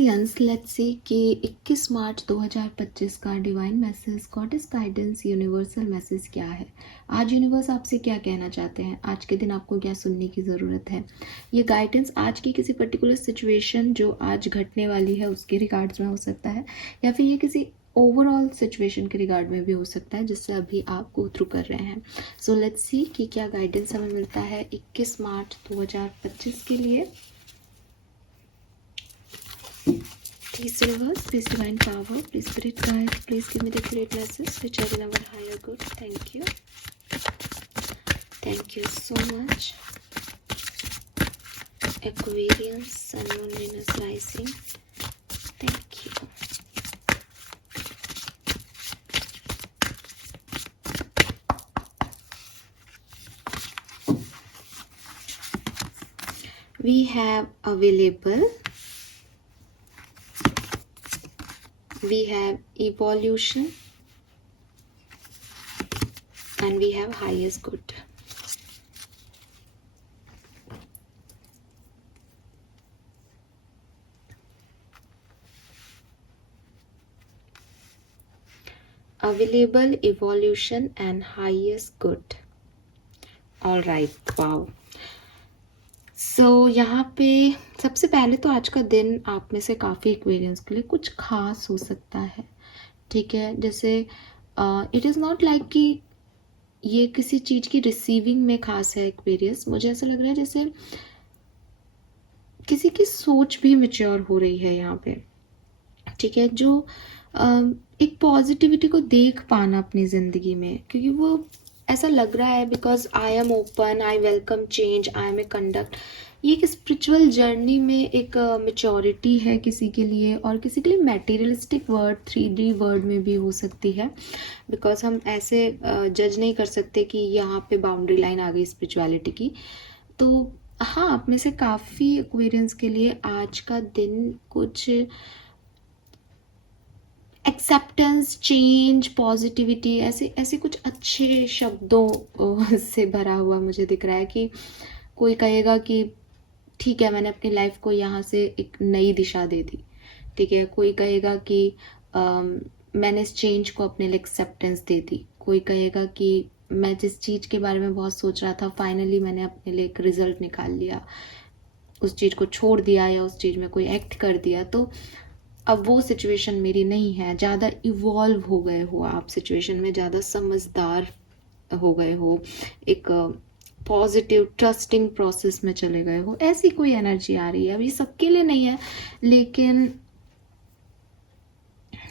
Aquarians, let's see कि 21 मार्च 2025 का divine message, goddess guidance, universal message क्या है। आज यूनिवर्स आपसे क्या कहना चाहते हैं, आज के दिन आपको क्या सुनने की ज़रूरत है। ये गाइडेंस आज की किसी पर्टिकुलर सिचुएशन जो आज घटने वाली है उसके रिगार्ड्स में हो सकता है, या फिर ये किसी ओवरऑल सिचुएशन के रिगार्ड में भी हो सकता है जिससे अभी आप गो थ्रू कर रहे हैं। सो लेट्स सी कि क्या गाइडेंस हमें मिलता है 21 मार्च 2025 के लिए। Please universe, please divine power, please spirit guide, please give me the great message which are in our higher good. Thank you. Thank you so much. Aquarius, Sun, Moon, Venus, Rising. Thank you. We have available. We have evolution, and we have highest good. Available, evolution, and highest good. All right, wow. सो यहाँ पे सबसे पहले तो आज का दिन आप में से काफ़ी एक्वेरियंस के लिए कुछ खास हो सकता है, ठीक है। जैसे इट इज़ नॉट लाइक कि ये किसी चीज़ की रिसीविंग में खास है एक्वेरियंस। मुझे ऐसा लग रहा है जैसे किसी की सोच भी मैच्योर हो रही है यहाँ पे, ठीक है। जो एक पॉजिटिविटी को देख पाना अपनी ज़िंदगी में, क्योंकि वो ऐसा लग रहा है because I am open, I welcome change, I am a conduct. ये एक स्पिरिचुअल जर्नी में एक मेच्योरिटी है किसी के लिए, और किसी के लिए मैटेरियलिस्टिक वर्ड 3D वर्ड में भी हो सकती है, बिकॉज हम ऐसे जज नहीं कर सकते कि यहाँ पे बाउंड्री लाइन आ गई स्पिरिचुअलिटी की। तो हाँ, आप में से काफ़ी एक्वेरियंस के लिए आज का दिन कुछ एक्सेप्टेंस, चेंज, पॉजिटिविटी, ऐसे ऐसे कुछ अच्छे शब्दों से भरा हुआ मुझे दिख रहा है कि कोई कहेगा कि ठीक है, मैंने अपनी लाइफ को यहाँ से एक नई दिशा दे दी, ठीक है। कोई कहेगा कि मैंने इस चेंज को अपने लिए एक्सेप्टेंस दे दी। कोई कहेगा कि मैं जिस चीज़ के बारे में बहुत सोच रहा था फाइनली मैंने अपने लिए एक रिजल्ट निकाल लिया, उस चीज़ को छोड़ दिया या उस चीज़ में कोई एक्ट कर दिया। तो अब वो सिचुएशन मेरी नहीं है। ज़्यादा इवॉल्व हो गए हो आप सिचुएशन में, ज़्यादा समझदार हो गए हो, एक पॉजिटिव ट्रस्टिंग प्रोसेस में चले गए हो, ऐसी कोई एनर्जी आ रही है। अभी सबके लिए नहीं है लेकिन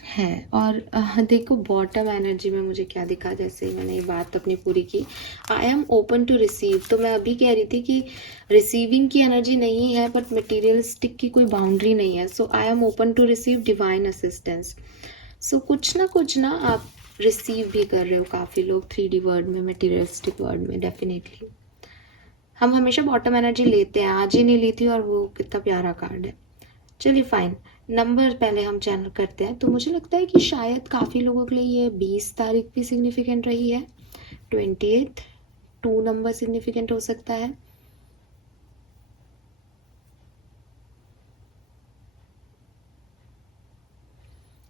है। और देखो बॉटम एनर्जी में मुझे क्या दिखा, जैसे मैंने ये बात अपनी पूरी की, I am open to receive. तो मैं अभी कह रही थी कि रिसीविंग की एनर्जी नहीं है बट मटेरियलिस्टिक की कोई बाउंड्री नहीं है। So I am open to receive divine assistance. So कुछ ना आप रिसीव भी कर रहे हो। काफ़ी लोग 3D वर्ड में, मटेरियलिस्टिक वर्ड में डेफिनेटली। हम हमेशा बॉटम एनर्जी लेते हैं, आज ही नहीं ली थी, और वो कितना प्यारा कार्ड है। चलिए फाइन, नंबर पहले हम चैनल करते हैं। तो मुझे लगता है कि शायद काफ़ी लोगों के लिए ये 20 तारीख भी सिग्निफिकेंट रही है। 28 2 नंबर सिग्निफिकेंट हो सकता है।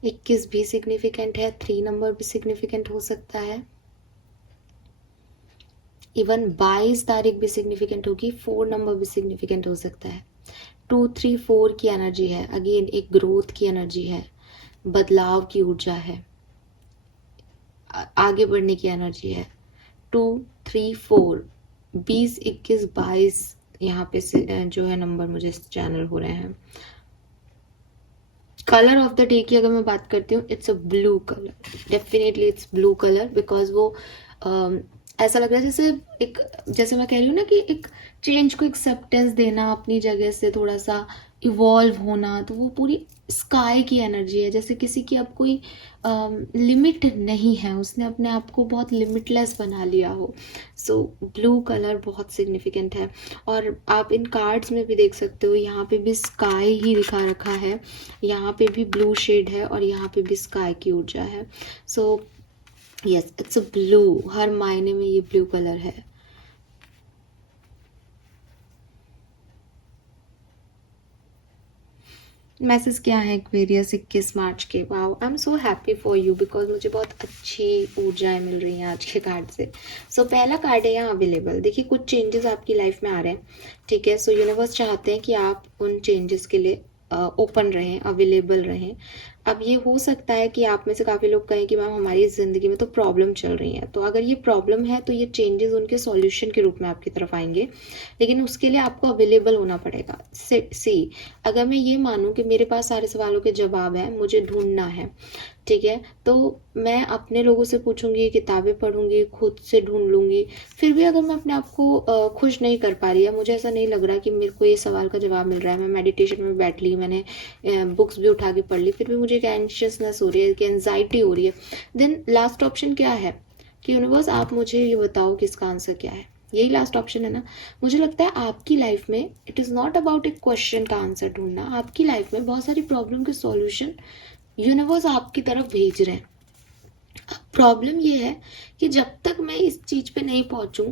इक्कीस भी सिग्निफिकेंट है, 3 नंबर भी सिग्निफिकेंट हो सकता है। इवन 22 तारीख भी सिग्निफिकेंट होगी, 4 नंबर भी सिग्निफिकेंट हो सकता है। 2 3 4 की एनर्जी है, अगेन एक ग्रोथ की एनर्जी है, बदलाव की ऊर्जा है, आगे बढ़ने की एनर्जी है। 2 3 4 20 21 22 यहाँ पे से जो है नंबर मुझे चैनल हो रहे हैं। कलर ऑफ द डे की अगर मैं बात करती हूँ, it's a blue colour, definitely it's blue colour, because वो ऐसा लग रहा है जैसे एक, जैसे मैं कह रही हूँ ना कि एक चेंज को एक्सेप्टेंस देना, अपनी जगह से थोड़ा सा इवॉल्व होना। तो वो पूरी स्काई की एनर्जी है, जैसे किसी की अब कोई लिमिट नहीं है, उसने अपने आप को बहुत लिमिटलेस बना लिया हो। सो ब्लू कलर बहुत सिग्निफिकेंट है। और आप इन कार्ड्स में भी देख सकते हो, यहाँ पे भी स्काई ही दिखा रखा है, यहाँ पे भी ब्लू शेड है, और यहाँ पे भी स्काई की ऊर्जा है। So yes, it's a blue, हर मायने में ये ब्लू कलर है। मैसेज क्या है एक्वेरियस 21 मार्च के? Wow, I am so happy for you because मुझे बहुत अच्छी ऊर्जाएं मिल रही हैं आज के कार्ड से। सो पहला कार्ड है यहाँ अवेलेबल। देखिए कुछ चेंजेस आपकी लाइफ में आ रहे हैं, ठीक है। सो यूनिवर्स चाहते हैं कि आप उन चेंजेस के लिए ओपन रहें, अवेलेबल रहें। अब ये हो सकता है कि आप में से काफ़ी लोग कहें कि मैम हमारी ज़िंदगी में तो प्रॉब्लम चल रही है, तो अगर ये प्रॉब्लम है तो ये चेंजेस उनके सॉल्यूशन के रूप में आपकी तरफ आएंगे, लेकिन उसके लिए आपको अवेलेबल होना पड़ेगा। सी, अगर मैं ये मानूं कि मेरे पास सारे सवालों के जवाब हैं, मुझे ढूंढना है, ठीक है, तो मैं अपने लोगों से पूछूंगी, किताबें पढ़ूंगी, खुद से ढूंढ लूंगी। फिर भी अगर मैं अपने आप को खुश नहीं कर पा रही है, मुझे ऐसा नहीं लग रहा कि मेरे को ये सवाल का जवाब मिल रहा है, मैं मेडिटेशन में बैठ ली, मैंने बुक्स भी उठा के पढ़ ली, फिर भी मुझे एक एंशियसनेस हो रही है, कि एंजाइटी हो रही है, देन लास्ट ऑप्शन क्या है कि यूनिवर्स आप मुझे ये बताओ कि इसका आंसर क्या है। यही लास्ट ऑप्शन है ना। मुझे लगता है आपकी लाइफ में इट इज़ नॉट अबाउट एक क्वेश्चन का आंसर ढूंढना, आपकी लाइफ में बहुत सारी प्रॉब्लम के सॉल्यूशन यूनिवर्स आपकी तरफ भेज रहे हैं। प्रॉब्लम ये है कि जब तक मैं इस चीज पे नहीं पहुंचूं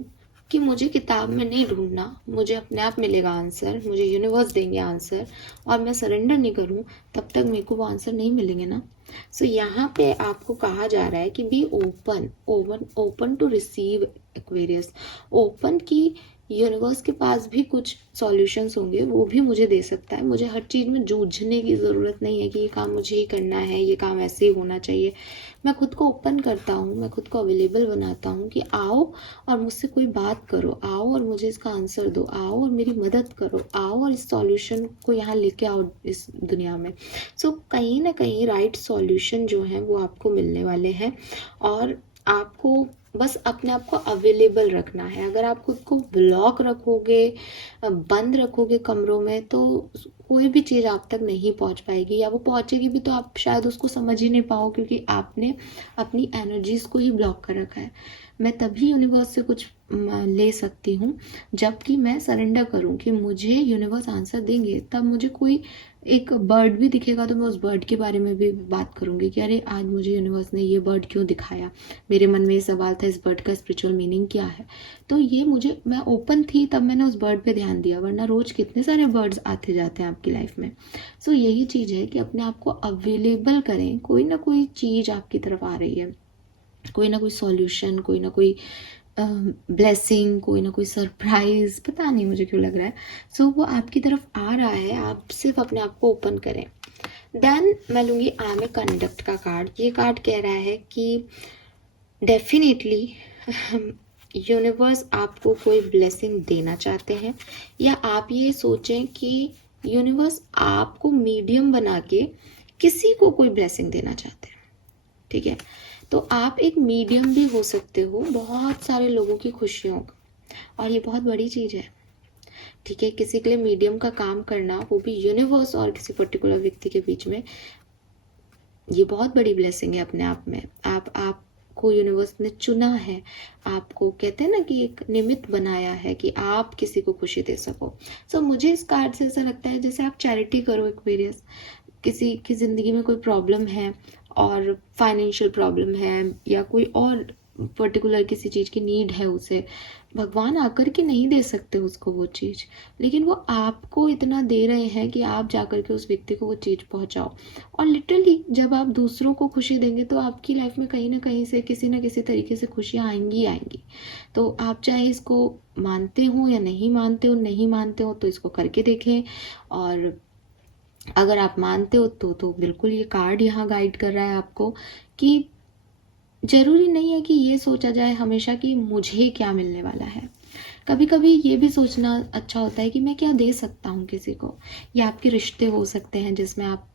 कि मुझे किताब में नहीं ढूंढना, मुझे अपने आप मिलेगा आंसर, मुझे यूनिवर्स देंगे आंसर, और मैं सरेंडर नहीं करूं, तब तक मेरे को वो आंसर नहीं मिलेंगे ना। सो यहाँ पे आपको कहा जा रहा है कि be open, open to receive Aquarius. Open की यूनिवर्स के पास भी कुछ सॉल्यूशंस होंगे, वो भी मुझे दे सकता है। मुझे हर चीज़ में जूझने की ज़रूरत नहीं है कि ये काम मुझे ही करना है, ये काम ऐसे ही होना चाहिए। मैं खुद को ओपन करता हूँ, मैं खुद को अवेलेबल बनाता हूँ कि आओ और मुझसे कोई बात करो, आओ और मुझे इसका आंसर दो, आओ और मेरी मदद करो, आओ और इस सॉल्यूशन को यहाँ लेके आओ इस दुनिया में। सो कहीं ना कहीं राइट सॉल्यूशन जो है वो आपको मिलने वाले हैं, और आपको बस अपने आप को अवेलेबल रखना है। अगर आप खुद को ब्लॉक रखोगे, बंद रखोगे कमरों में, तो कोई भी चीज़ आप तक नहीं पहुंच पाएगी, या वो पहुंचेगी भी तो आप शायद उसको समझ ही नहीं पाओ, क्योंकि आपने अपनी एनर्जीज को ही ब्लॉक कर रखा है। मैं तभी यूनिवर्स से कुछ ले सकती हूँ जबकि मैं सरेंडर करूँ कि मुझे यूनिवर्स आंसर देंगे। तब मुझे कोई एक बर्ड भी दिखेगा तो मैं उस बर्ड के बारे में भी बात करूँगी कि अरे आज मुझे यूनिवर्स ने ये बर्ड क्यों दिखाया, मेरे मन में ये सवाल था, इस बर्ड का स्पिरिचुअल मीनिंग क्या है। तो ये मुझे, मैं ओपन थी तब मैंने उस बर्ड पे ध्यान दिया, वरना रोज कितने सारे बर्ड्स आते जाते हैं आपकी लाइफ में। सो यही चीज़ है कि अपने आप को अवेलेबल करें। कोई ना कोई चीज़ आपकी तरफ आ रही है, कोई ना कोई सॉल्यूशन, कोई ना कोई ब्लेसिंग, कोई ना कोई सरप्राइज, पता नहीं मुझे क्यों लग रहा है। सो वो आपकी तरफ आ रहा है, आप सिर्फ अपने आप को ओपन करें। देन मैं लूँगी आई एम ए कंडक्ट का कार्ड। ये कार्ड कह रहा है कि डेफिनेटली यूनिवर्स आपको कोई ब्लेसिंग देना चाहते हैं, या आप ये सोचें कि यूनिवर्स आपको मीडियम बना के किसी को कोई ब्लेसिंग देना चाहते हैं, ठीक है। तो आप एक मीडियम भी हो सकते हो बहुत सारे लोगों की खुशियों का, और ये बहुत बड़ी चीज़ है, ठीक है। किसी के लिए मीडियम का काम करना, वो भी यूनिवर्स और किसी पर्टिकुलर व्यक्ति के बीच में, ये बहुत बड़ी ब्लेसिंग है अपने आप में। आपको यूनिवर्स ने चुना है, आपको कहते हैं ना कि एक निमित्त बनाया है कि आप किसी को खुशी दे सको। सो मुझे इस कार्ड से ऐसा लगता है जैसे आप चैरिटी करो एक्वेरियस। किसी की ज़िंदगी में कोई प्रॉब्लम है, और फाइनेंशियल प्रॉब्लम है, या कोई और पर्टिकुलर किसी चीज़ की नीड है उसे, भगवान आकर के नहीं दे सकते उसको वो चीज़, लेकिन वो आपको इतना दे रहे हैं कि आप जाकर के उस व्यक्ति को वो चीज़ पहुंचाओ। और लिटरली जब आप दूसरों को खुशी देंगे तो आपकी लाइफ में कहीं ना कहीं से किसी ना किसी तरीके से खुशियाँ आएंगी आएंगी। तो आप चाहे इसको मानते हो या नहीं मानते हो, नहीं मानते हो तो इसको करके देखें, और अगर आप मानते हो तो बिल्कुल ये कार्ड यहाँ गाइड कर रहा है आपको कि जरूरी नहीं है कि ये सोचा जाए हमेशा कि मुझे क्या मिलने वाला है। कभी कभी ये भी सोचना अच्छा होता है कि मैं क्या दे सकता हूँ किसी को। ये आपके रिश्ते हो सकते हैं जिसमें आप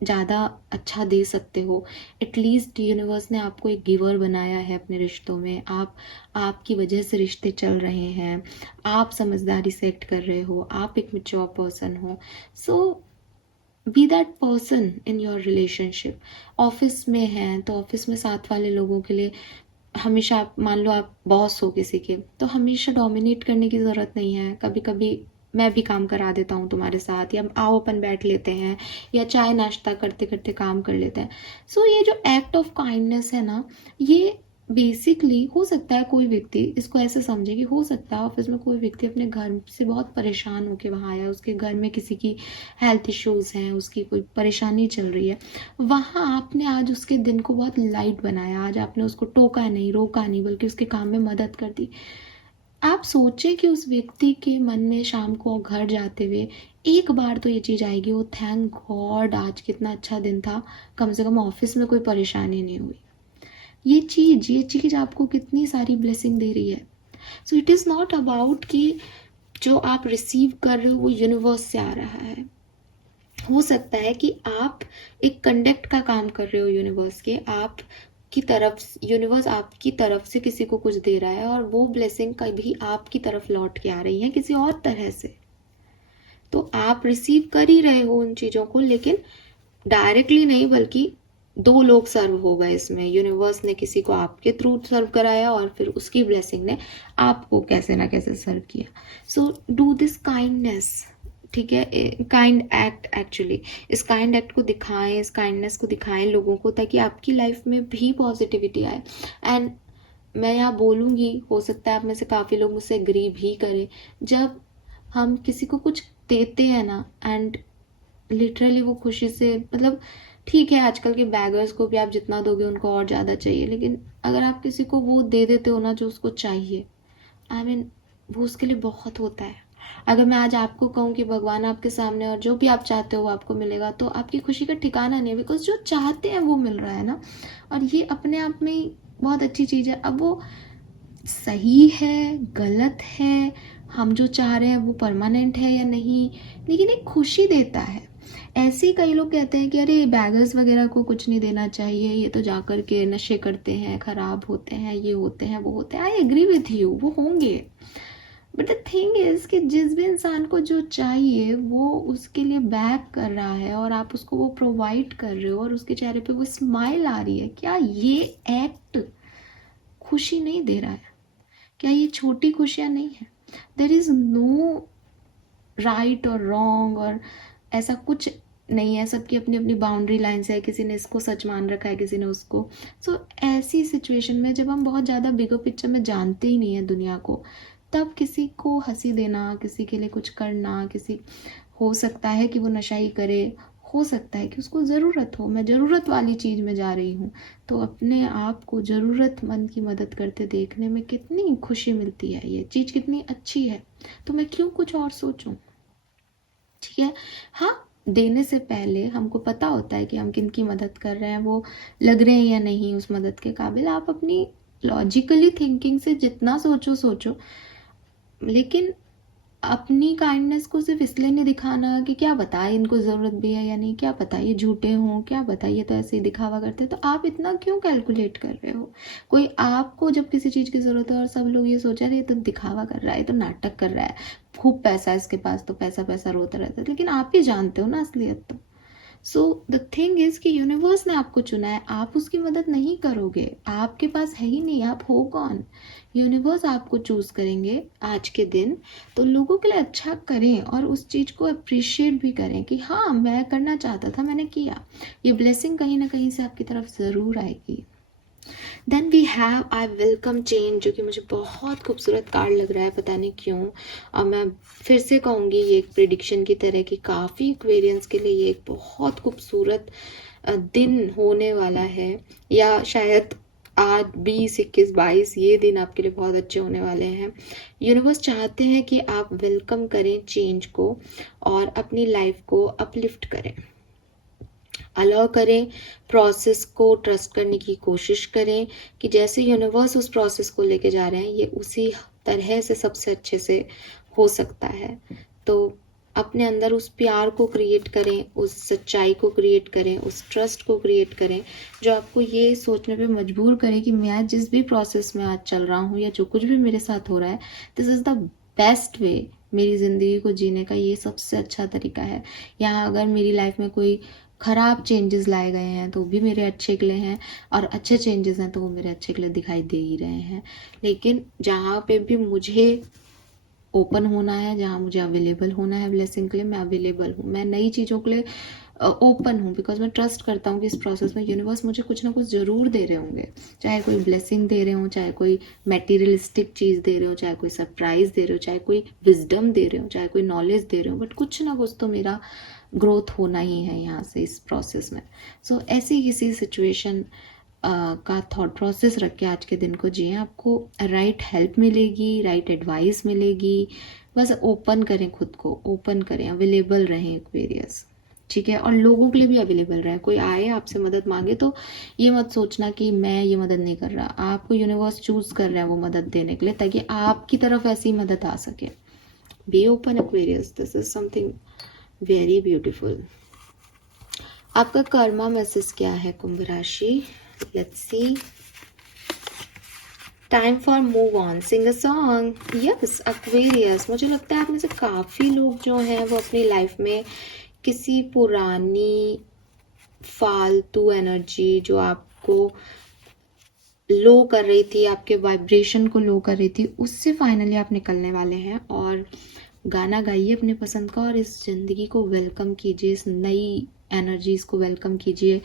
ज़्यादा अच्छा दे सकते हो। एटलीस्ट यूनिवर्स ने आपको एक गिवर बनाया है अपने रिश्तों में, आपकी वजह से रिश्ते चल रहे हैं, आप समझदारी से एक्ट कर रहे हो, आप एक मैच्योर पर्सन हो। So be that person in your relationship. Office में हैं तो ऑफिस में साथ वाले लोगों के लिए हमेशा, मान लो आप बॉस हो किसी के, तो हमेशा डोमिनेट करने की ज़रूरत नहीं है। कभी कभी मैं भी काम करा देता हूँ तुम्हारे साथ, या आओ अपन बैठ लेते हैं, या चाय नाश्ता करते करते काम कर लेते हैं। सो ये जो एक्ट ऑफ काइंडनेस है ना, ये बेसिकली हो सकता है कोई व्यक्ति इसको ऐसे समझे कि हो सकता है ऑफिस में कोई व्यक्ति अपने घर से बहुत परेशान होकर वहाँ आया, उसके घर में किसी की हेल्थ इश्यूज हैं, उसकी कोई परेशानी चल रही है, वहाँ आपने आज उसके दिन को बहुत लाइट बनाया, आज आपने उसको टोका नहीं, रोका नहीं, बल्कि उसके काम में मदद कर दी। आप सोचें कि उस व्यक्ति के मन में शाम को घर जाते हुए एक बार तो ये चीज़ आएगी, वो थैंक गॉड आज कितना अच्छा दिन था, कम से कम ऑफिस में कोई परेशानी नहीं हुई। ये चीज़ आपको कितनी सारी ब्लेसिंग दे रही है। So it is not about कि जो आप रिसीव कर रहे हो वो यूनिवर्स से आ रहा है। हो सकता है कि आप एक कंडक्ट का काम कर रहे हो यूनिवर्स के, आप की तरफ यूनिवर्स आपकी तरफ से किसी को कुछ दे रहा है और वो ब्लेसिंग कभी आपकी तरफ लौट के आ रही है किसी और तरह से। तो आप रिसीव कर ही रहे हो उन चीज़ों को, लेकिन डायरेक्टली नहीं, बल्कि दो लोग सर्व हो गए इसमें। यूनिवर्स ने किसी को आपके थ्रू सर्व कराया और फिर उसकी ब्लेसिंग ने आपको कैसे ना कैसे सर्व किया। सो डू दिस काइंडनेस, ठीक है, काइंड एक्ट एक्चुअली। इस काइंड एक्ट को दिखाएं, इस काइंडनेस को दिखाएं लोगों को, ताकि आपकी लाइफ में भी पॉजिटिविटी आए। एंड मैं यहाँ बोलूँगी, हो सकता है आप में से काफ़ी लोग मुझसे एग्री भी करें, जब हम किसी को कुछ देते हैं ना, एंड लिटरली वो खुशी से, मतलब ठीक है आजकल के बैगर्स को भी आप जितना दोगे उनको और ज़्यादा चाहिए, लेकिन अगर आप किसी को वो दे देते हो ना जो उसको चाहिए, आई मीन वो उसके लिए बहुत होता है। अगर मैं आज आपको कहूँ कि भगवान आपके सामने और जो भी आप चाहते हो वो आपको मिलेगा, तो आपकी खुशी का ठिकाना नहीं है, बिकॉज जो चाहते हैं वो मिल रहा है ना। और ये अपने आप में ही बहुत अच्छी चीज़ है। अब वो सही है, गलत है, हम जो चाह रहे हैं वो परमानेंट है या नहीं, लेकिन एक खुशी देता है। ऐसे ही कई लोग कहते हैं कि अरे बैगर्स वगैरह को कुछ नहीं देना चाहिए, ये तो जाकर के नशे करते हैं, खराब होते हैं, ये होते हैं, वो होते हैं। आई एग्री विथ यू, वो होंगे, बट द थिंग इज कि जिस भी इंसान को जो चाहिए वो उसके लिए बैक कर रहा है और आप उसको वो प्रोवाइड कर रहे हो और उसके चेहरे पे वो स्माइल आ रही है, क्या ये एक्ट खुशी नहीं दे रहा है? क्या ये छोटी खुशियाँ नहीं है? देर इज़ नो राइट और रॉन्ग और ऐसा कुछ नहीं है, सबकी अपनी अपनी बाउंड्री लाइन्स है, किसी ने इसको सच मान रखा है, किसी ने उसको। सो ऐसी सिचुएशन में जब हम बहुत ज़्यादा बिगर पिक्चर में जानते ही नहीं है दुनिया को, तब किसी को हंसी देना, किसी के लिए कुछ करना, किसी, हो सकता है कि वो नशा ही करे, हो सकता है कि उसको ज़रूरत हो, मैं ज़रूरत वाली चीज़ में जा रही हूँ, तो अपने आप को ज़रूरतमंद की मदद करते देखने में कितनी खुशी मिलती है, ये चीज़ कितनी अच्छी है, तो मैं क्यों कुछ और सोचूं? ठीक है, हाँ, देने से पहले हमको पता होता है कि हम किन की मदद कर रहे हैं, वो लग रहे हैं या नहीं उस मदद के काबिल। आप अपनी लॉजिकली थिंकिंग से जितना सोचो सोचो, लेकिन अपनी काइंडनेस को सिर्फ इसलिए नहीं दिखाना कि क्या पता इनको ज़रूरत भी है या नहीं, क्या पता ये झूठे हों, क्या पता ये तो ऐसे ही दिखावा करते हैं, तो आप इतना क्यों कैलकुलेट कर रहे हो? कोई आपको जब किसी चीज़ की ज़रूरत है और सब लोग ये सोच रहे हैं ये तो दिखावा कर रहा है, ये तो नाटक कर रहा है, खूब पैसा है इसके पास तो पैसा पैसा रोता रहता है, लेकिन आप ही जानते हो ना असलियत। तो सो द थिंग इज़ कि यूनिवर्स ने आपको चुना है, आप उसकी मदद नहीं करोगे, आपके पास है ही नहीं, आप हो कौन? यूनिवर्स आपको चूज़ करेंगे आज के दिन, तो लोगों के लिए अच्छा करें और उस चीज़ को अप्रिशिएट भी करें कि हाँ मैं करना चाहता था, मैंने किया। ये ब्लेसिंग कहीं ना कहीं से आपकी तरफ ज़रूर आएगी। Then we have I welcome change, जो कि मुझे बहुत खूबसूरत कार्ड लग रहा है, पता नहीं क्यों। और मैं फिर से कहूँगी ये एक प्रिडिक्शन की तरह कि काफ़ी एक्वेरियंस के लिए ये एक बहुत खूबसूरत दिन होने वाला है, या शायद आज 20, 21, 22 ये दिन आपके लिए बहुत अच्छे होने वाले हैं। यूनिवर्स चाहते हैं कि आप वेलकम करें चेंज को और अपनी लाइफ को अपलिफ्ट करें, अलाउ करें, प्रोसेस को ट्रस्ट करने की कोशिश करें कि जैसे यूनिवर्स उस प्रोसेस को लेके जा रहे हैं ये उसी तरह से सबसे अच्छे से हो सकता है। तो अपने अंदर उस प्यार को क्रिएट करें, उस सच्चाई को क्रिएट करें, उस ट्रस्ट को क्रिएट करें जो आपको ये सोचने पे मजबूर करे कि मैं जिस भी प्रोसेस में आज चल रहा हूँ या जो कुछ भी मेरे साथ हो रहा है, this is the best way, मेरी ज़िंदगी को जीने का ये सबसे अच्छा तरीका है। यहाँ अगर मेरी लाइफ में कोई खराब चेंजेस लाए गए हैं तो भी मेरे अच्छे के लिए हैं, और अच्छे चेंजेस हैं तो वो मेरे अच्छे के लिए दिखाई दे ही रहे हैं। लेकिन जहाँ पे भी मुझे ओपन होना है, जहाँ मुझे अवेलेबल होना है ब्लेसिंग के लिए, मैं अवेलेबल हूँ। मैं नई चीज़ों के लिए ओपन हूँ, बिकॉज मैं ट्रस्ट करता हूँ कि इस प्रोसेस में यूनिवर्स मुझे कुछ ना कुछ ज़रूर दे रहे होंगे, चाहे कोई ब्लेसिंग दे रहे हो, चाहे कोई मेटीरियलिस्टिक चीज़ दे रहे हो, चाहे कोई सरप्राइज दे रहे हो, चाहे कोई विजडम दे रहे हो, चाहे कोई नॉलेज दे रहे हो, बट कुछ ना कुछ तो मेरा ग्रोथ होना ही है यहाँ से इस प्रोसेस में। सो ऐसी किसी सिचुएशन का थॉट प्रोसेस रख के आज के दिन को जिए, आपको राइट हेल्प मिलेगी, राइट एडवाइस मिलेगी। बस ओपन करें, खुद को ओपन करें, अवेलेबल रहें एक्वेरियस, ठीक है। और लोगों के लिए भी अवेलेबल रहे, कोई आए आपसे मदद मांगे तो ये मत सोचना कि मैं ये मदद नहीं कर रहा, आपको यूनिवर्स चूज कर रहा है वो मदद देने के लिए, ताकि आपकी तरफ ऐसी मदद आ सके। Be open Aquarius, this is something very beautiful. आपका कर्मा मैसेज क्या है कुंभ राशि? Let's see. Time for move on, sing a song. Yes Aquarius, मुझे लगता है आप में से काफ़ी लोग जो हैं वो अपनी लाइफ में किसी पुरानी फालतू एनर्जी जो आपको लो कर रही थी, आपके वाइब्रेशन को लो कर रही थी, उससे फाइनली आप निकलने वाले हैं। और गाना गाइए अपने पसंद का और इस ज़िंदगी को वेलकम कीजिए, इस नई एनर्जीज़ को वेलकम कीजिए।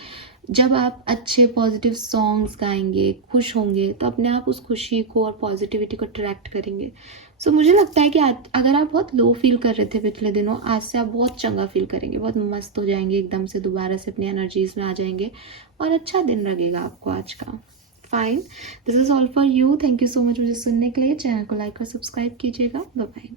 जब आप अच्छे पॉजिटिव सॉन्ग्स गाएंगे, खुश होंगे, तो अपने आप उस खुशी को और पॉजिटिविटी को अट्रैक्ट करेंगे। सो मुझे लगता है कि अगर आप बहुत लो फील कर रहे थे पिछले दिनों, आज से आप बहुत चंगा फील करेंगे, बहुत मस्त हो जाएंगे, एकदम से दोबारा से अपनी एनर्जीज में आ जाएंगे और अच्छा दिन लगेगा आपको आज का। Fine, this is all for you. Thank you so much मुझे सुनने के लिए। चैनल को लाइक और सब्सक्राइब कीजिएगा। Bye bye.